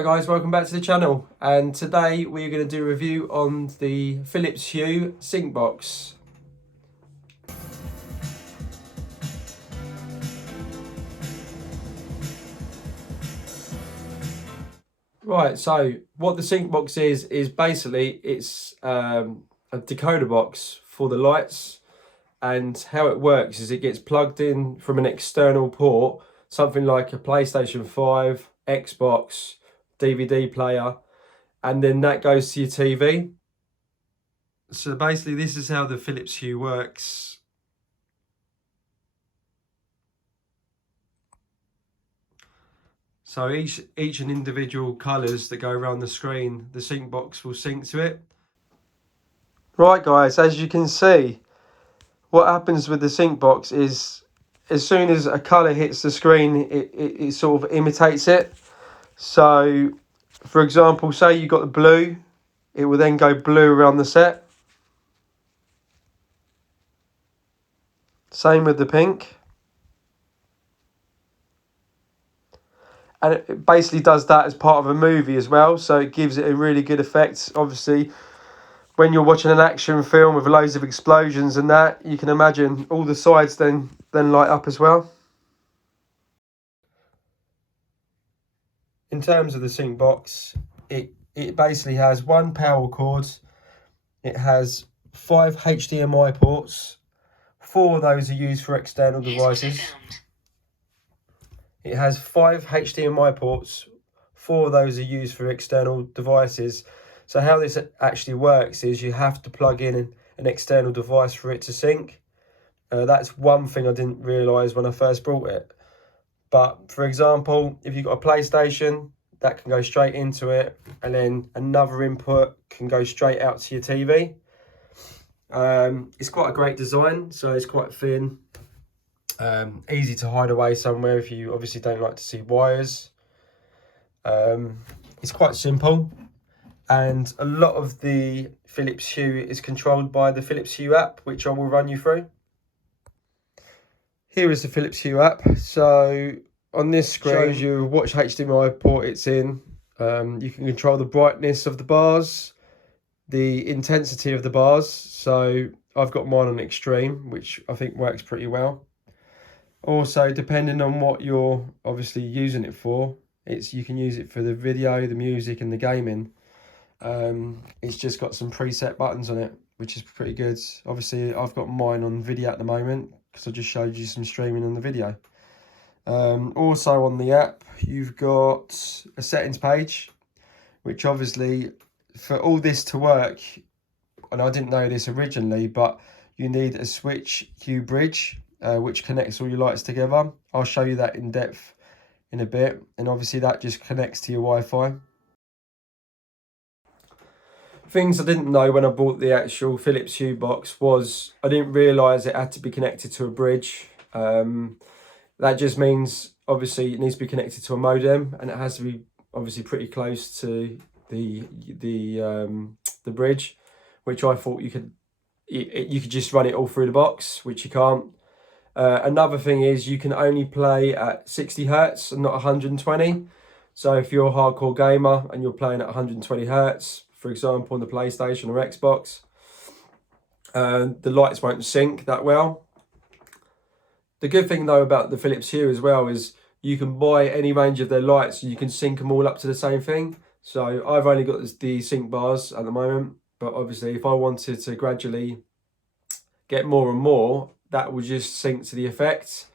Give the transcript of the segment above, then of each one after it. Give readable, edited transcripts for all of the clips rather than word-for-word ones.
Hi guys, welcome back to the channel, and today we're going to do a review on the Philips Hue Sync Box. Right, so what the Sync Box is basically it's a decoder box for the lights, and how it works is it gets plugged in from an external port, something like a PlayStation 5, Xbox, DVD player, and then that goes to your TV. So basically this is how the Philips Hue works. So each and individual colours that go around the screen, the sync box will sync to it. Right guys, as you can see, what happens with the sync box is as soon as a colour hits the screen, it sort of imitates it. So for example, say you got the blue, it will then go blue around the set. Same with the pink. And it basically does that as part of a movie as well, so it gives it a really good effect. Obviously, when you're watching an action film with loads of explosions and that, you can imagine all the sides then light up as well. In terms of the sync box, it basically has one power cord. It has 5 HDMI ports. 4 of those are used for external devices. It has 5 HDMI ports. 4 of those are used for external devices. So how this actually works is you have to plug in an external device for it to sync. That's one thing I didn't realise when I first brought it. But for example, if you've got a PlayStation, that can go straight into it, and then another input can go straight out to your TV. It's quite a great design, so it's quite thin. Easy to hide away somewhere if you obviously don't like to see wires. It's quite simple, and a lot of the Philips Hue is controlled by the Philips Hue app, which I will run you through. Here is the Philips Hue app. So on this screen shows you which HDMI port it's in. You can control the brightness of the bars, the intensity of the bars. So I've got mine on extreme, which I think works pretty well. Also, depending on what you're obviously using it for, you can use it for the video, the music and the gaming. It's just got some preset buttons on it, which is pretty good. Obviously I've got mine on video at the moment because I just showed you some streaming on the video. Also on the app you've got a settings page, which obviously for all this to work, and I didn't know this originally, but you need a switch Hue bridge, which connects all your lights together. I'll show you that in depth in a bit, and obviously that just connects to your Wi-Fi. Things I didn't know when I bought the actual Philips Hue box was I didn't realise it had to be connected to a bridge. That just means obviously it needs to be connected to a modem, and it has to be obviously pretty close to the bridge, which I thought you could just run it all through the box, which you can't. Another thing is you can only play at 60 Hertz and not 120. So if you're a hardcore gamer and you're playing at 120 Hertz, for example, on the PlayStation or Xbox, the lights won't sync that well. The good thing though about the Philips Hue as well is you can buy any range of their lights and you can sync them all up to the same thing. So I've only got the sync bars at the moment, but obviously if I wanted to gradually get more and more, that will just sync to the effects.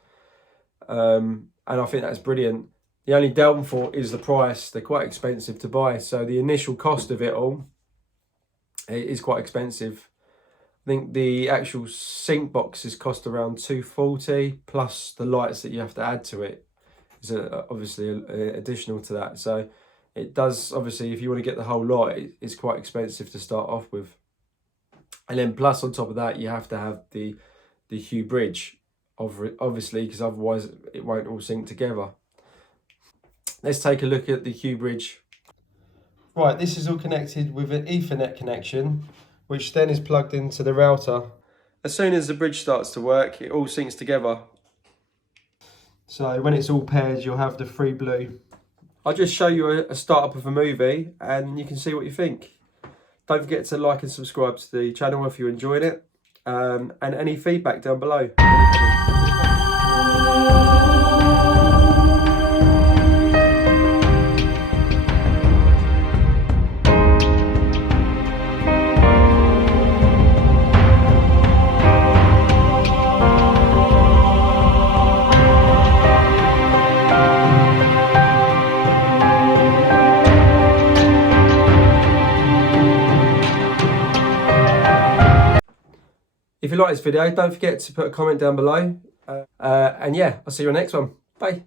And I think that's brilliant. The only downfall is the price. They're quite expensive to buy. So the initial cost of it all is quite expensive. I think the actual sync boxes cost around $240, plus the lights that you have to add to it is obviously additional to that. So it does, obviously, if you want to get the whole lot, it's quite expensive to start off with. And then plus on top of that, you have to have the Hue bridge, obviously, because otherwise it won't all sync together. Let's take a look at the Hue bridge. Right, this is all connected with an Ethernet connection, which then is plugged into the router. As soon as the bridge starts to work, it all syncs together. So when it's all paired, you'll have the free blue I'll just show you a startup of a movie and you can see what you think. Don't forget to like and subscribe to the channel if you're enjoying it. And any feedback down below. If you like this video, don't forget to put a comment down below. And yeah, I'll see you on the next one. Bye.